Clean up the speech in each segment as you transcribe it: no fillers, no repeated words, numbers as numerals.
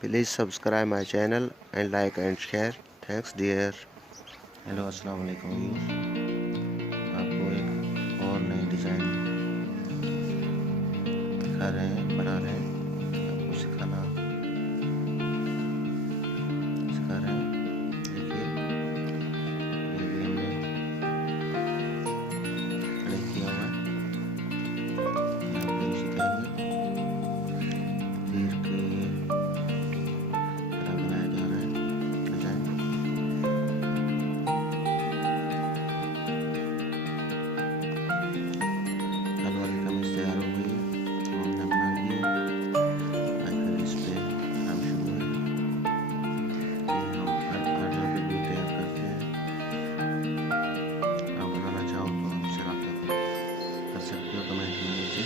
Please subscribe my channel and like and share. Thanks dear. Hello अस्सलाम वालेकुम viewers, आपको एक और नई डिज़ाइन दिखा रहे हैं, बना रहे हैं, आपको सिखा रहे हैं। देखिए ये भी हमने खड़े किया हुआ है, ये हम नहीं सिखाएंगे। तीर के तरह बनाया जा रहा है डिज़ाइन। कल वाली कमीज तैयार हो गई है, तो हमने बना ली है। आखिर इस पे काम शुरू है। ये हम ऑर्डर पे भी तैयार करते हैं। आप बनाना चाहो तो हमसे रब्ता कर सकते हो कमेंट में नीचे।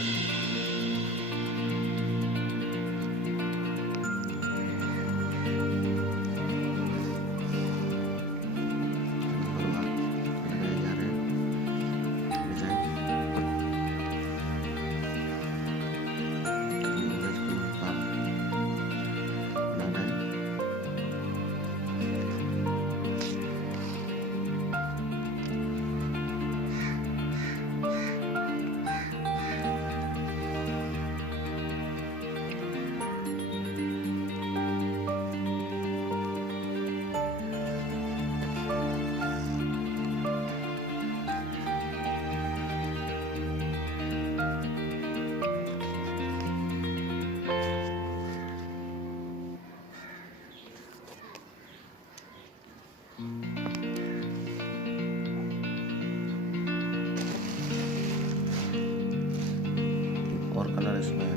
और कलर इसमें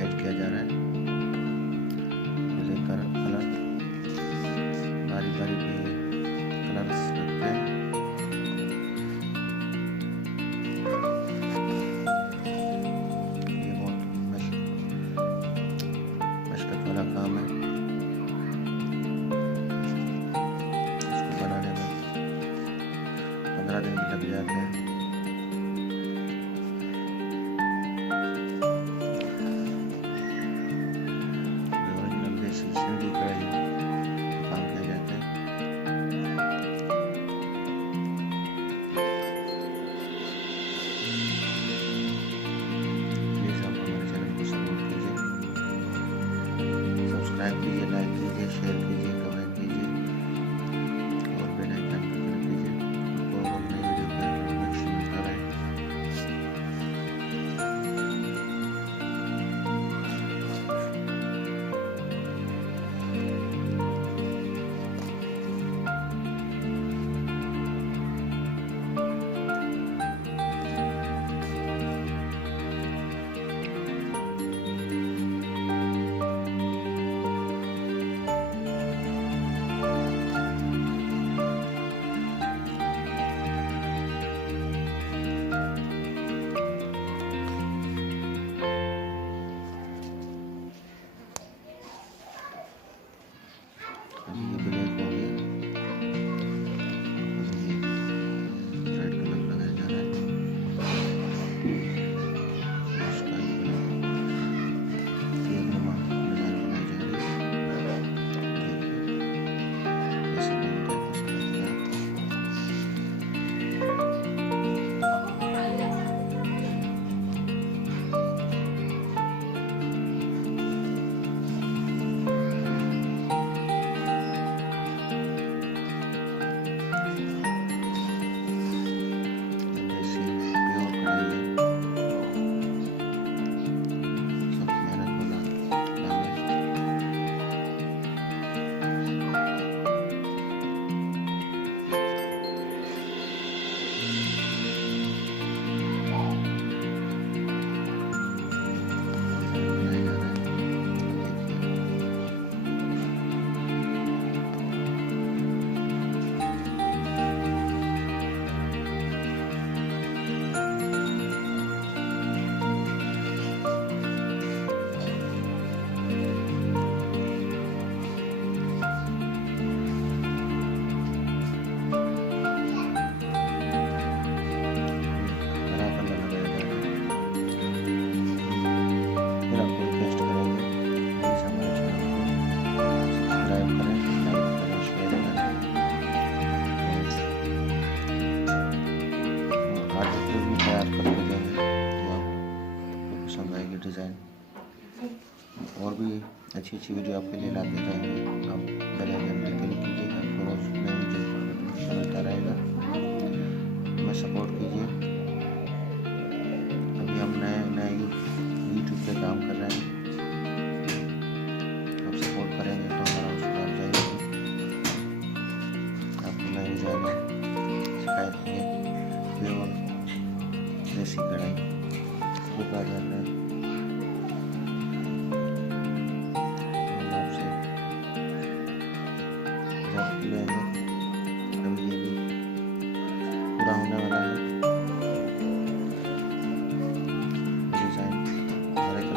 ऐड किया जा रहा है। कलर बारी बारी पे कलर्स रखते हैं। ये बहुत मशक्कत वाला काम है। इसको बनाने में 15 दिन भी लग जाते हैं। सिंधी कढ़ाई काम किया जाता है। प्लीज़ आप हमारे चैनल को सपोर्ट कीजिए, सब्सक्राइब कीजिए, लाइक कीजिए, शेयर कीजिए, कमेंट कीजिए और बेल आइकन पर क्लिक कीजिए। आपको और नई वीडियो का नोटिफिकेशन मिलता रहे। डिज़ाइन और भी अच्छी अच्छी वीडियो आपके लिए लाते रहेंगे। आप बेल आइकन पे क्लिक कीजिए, आपको रोज नई वीडियो का नोटिफिकेशन मिलता रहेगा। हमें सपोर्ट कीजिए। अभी हम नए यूट्यूब पे काम कर रहे हैं। आप सपोर्ट करेंगे तो हमारा हौसला अफजाई होगी। आपको नए डिज़ाइन सिखाएंगे। केवल देसी कढ़ाई को कर रहे हैं। हम आपसे जब लेंगे अभी ये भी पूरा होने वाला है। डिज़ाइन हर एक